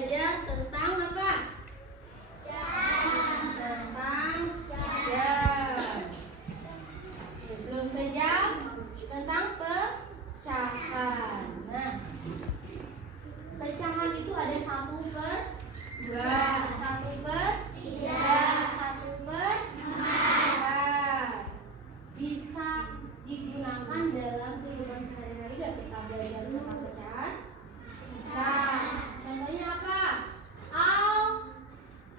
belajar tentang apa? Jam. Tentang jam. Belum ke jam, tentang pecahan. Nah, pecahan itu ada 1/2, 1/3, 1/4. Bisa digunakan dalam kehidupan sehari-hari gak kita belajar tentang pecahan? Nah, contohnya apa? Al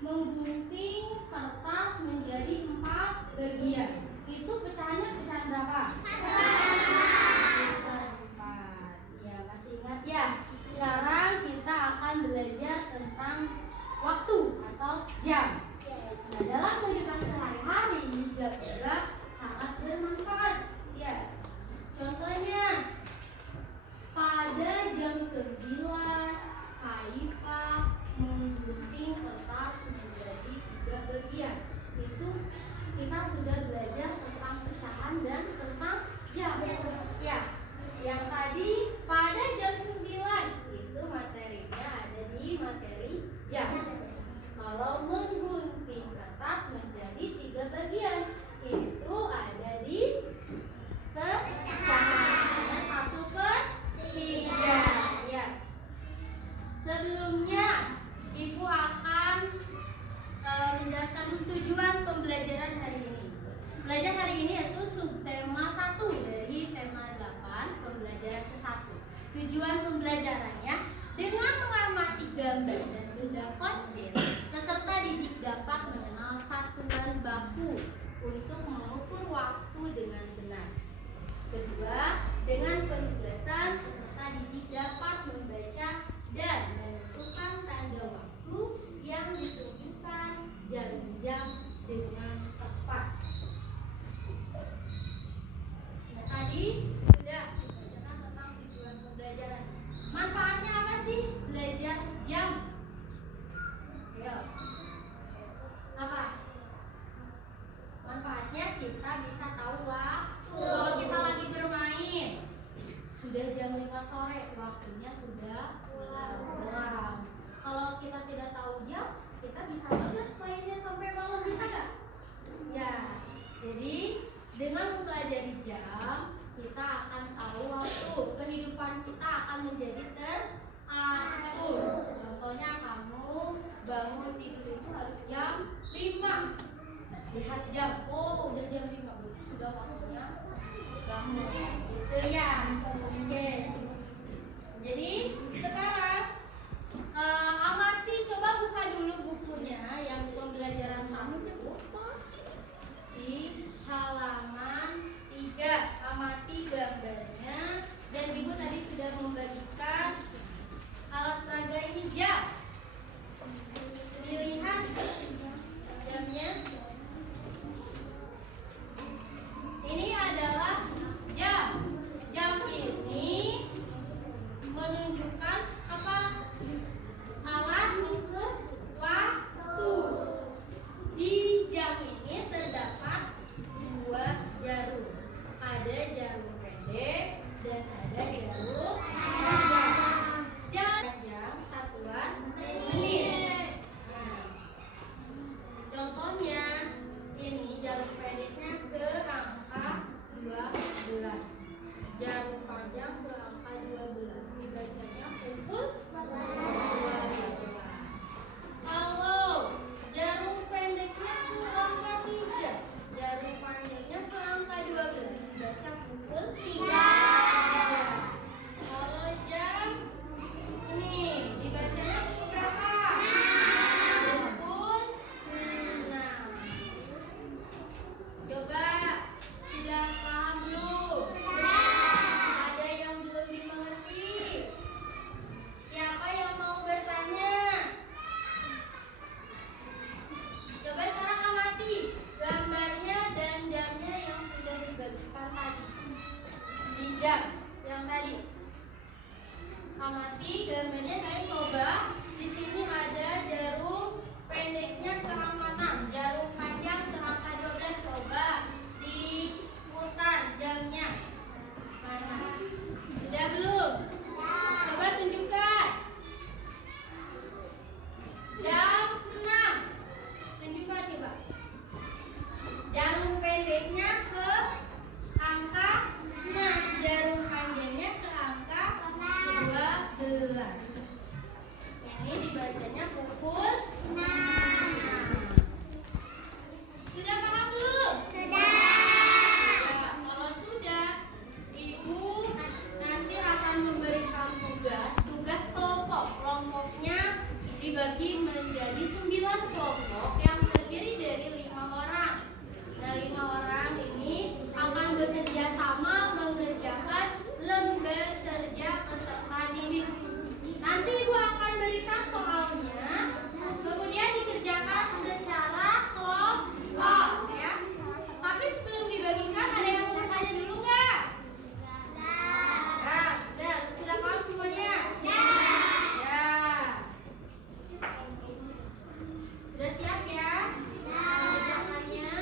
menggunting kertas menjadi 4 bagian. Itu pecahannya pecahan berapa? 4. Ya, masih ingat ya? Sekarang kita akan belajar tentang waktu atau jam. Nah, dalam kehidupan sehari-hari jam juga sangat bermanfaat. Ya. Contohnya pada jam 9 Haifah menggunting kertas menjadi 3 bagian. Itu kita sudah belajar tentang pecahan dan tentang jam. Ya. Yang tadi pada jam 9 itu materinya ada di materi jam. Kalau menggunting kertas menjadi 3 bagian itu ada di pecahan 1/3. Ya. Sebelumnya Ibu akan menjelaskan tujuan pembelajaran hari ini. Pembelajaran hari ini yaitu subtema 1 dari tema 8, pembelajaran ke-1. Tujuan pembelajarannya dengan mengamati gambar dan benda konten, peserta didik dapat mengenal satuan baku untuk mengukur waktu dengan benar. Kedua, dengan penugasan peserta didik dapat membaca dan menentukan tanda waktu yang ditunjukkan jam-jam dengan tepat. Nah, tadi sudah dibacakan tentang tujuan pembelajaran. Manfaatnya apa sih belajar jam? Ayo. Apa? Manfaatnya kita bisa tahu waktu. Kalau kita lagi bermain, sudah jam 5 sore, waktunya sudah pulang. Kalau kita tidak tahu jam, kita bisa bablas mainnya sampai malam, bisa nggak? Ya. Jadi dengan mempelajari jam, kita akan tahu waktu. Kehidupan kita akan menjadi teratur. Contohnya kamu bangun tidur itu harus jam 5. Lihat jam, oh udah jam 5, berarti sudah waktunya bangun. Gitu ya. Oke. Jadi sekarang amati, coba buka dulu bukunya yang pembelajaran 1 di halaman 3. Amati gambarnya. Dan Ibu tadi sudah membagikan alat peraga ini jam. Dilihat jamnya. Ini adalah jam. Jam ini menunjukkan apa? Alat menjadi 9 kelompok yang terdiri dari 5 orang. Nah, 5 orang ini akan bekerja sama mengerjakan lembar kerja peserta didik. Nanti Ibu akan berikan soalnya, kemudian dikerjakan secara kelompok ya. Tapi sebelum dibagikan ada yang mau tanya dulu nggak? Nah, sudah paham semuanya? Ya. Sudah siap ya? Mengerjakannya.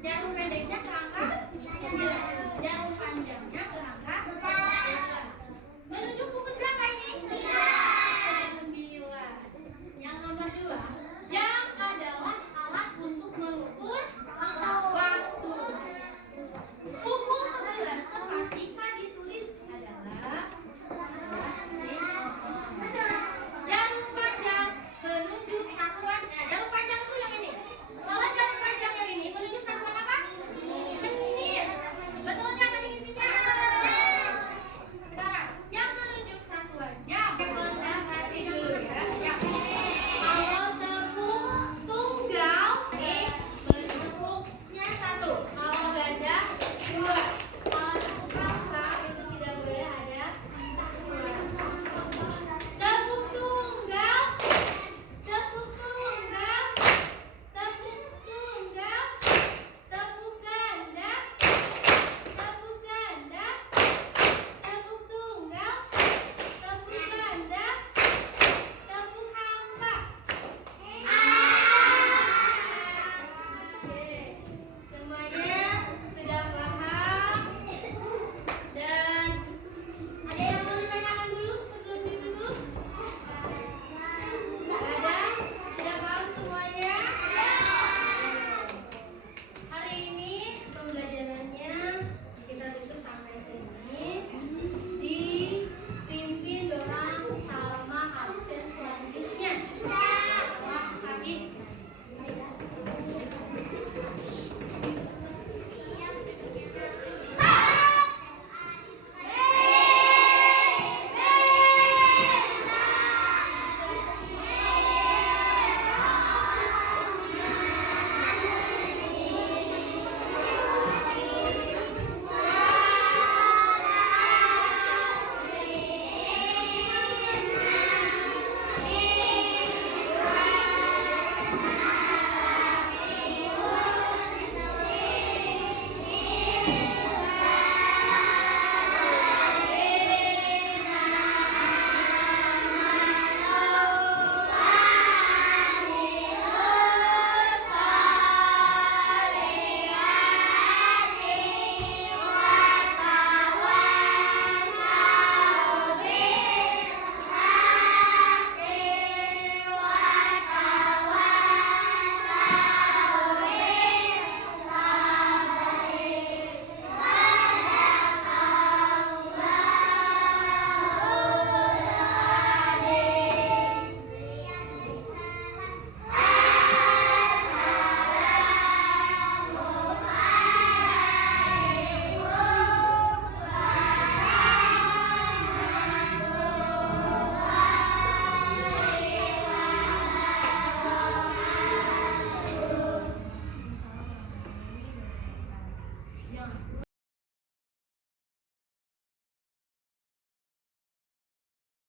Jarum pendeknya ke angka 9. Jarum panjangnya ke angka 12. Menunjuk pukul berapa ini? 9. Yang nomor 2, jam adalah alat untuk mengukur waktu. Pukul 11 tepat jika ditulis adalah 11. Jarum panjang menunjuk satuan. Nah, jarum panjang itu yang ini. Kalau jarum panjang yang ini menunjuk satuan apa? Menit. Betul nggak tadi isinya? Sekarang yang menunjuk satuan jam. Konsentrasi dulu ya. Ya. Kalau tepuk tunggal, bentuknya 1. Kalau ganda 2. Kalau tepuk angka itu tidak boleh ada titik suara. Tepuk tunggal, tepuk tunggal, tepuk tunggal, tepuk ganda, tepuk ganda, tepuk tunggal, tepuk ganda, tepuk angka. Oke, semuanya sudah paham? Dan ada yang mau ditanyakan dulu sebelum ditutup? Ada? Sudah paham semuanya? Hari ini pembelajarannya kita tutup sampai sini. Dipimpin doa sama absen selanjutnya setelah habis. Jangan.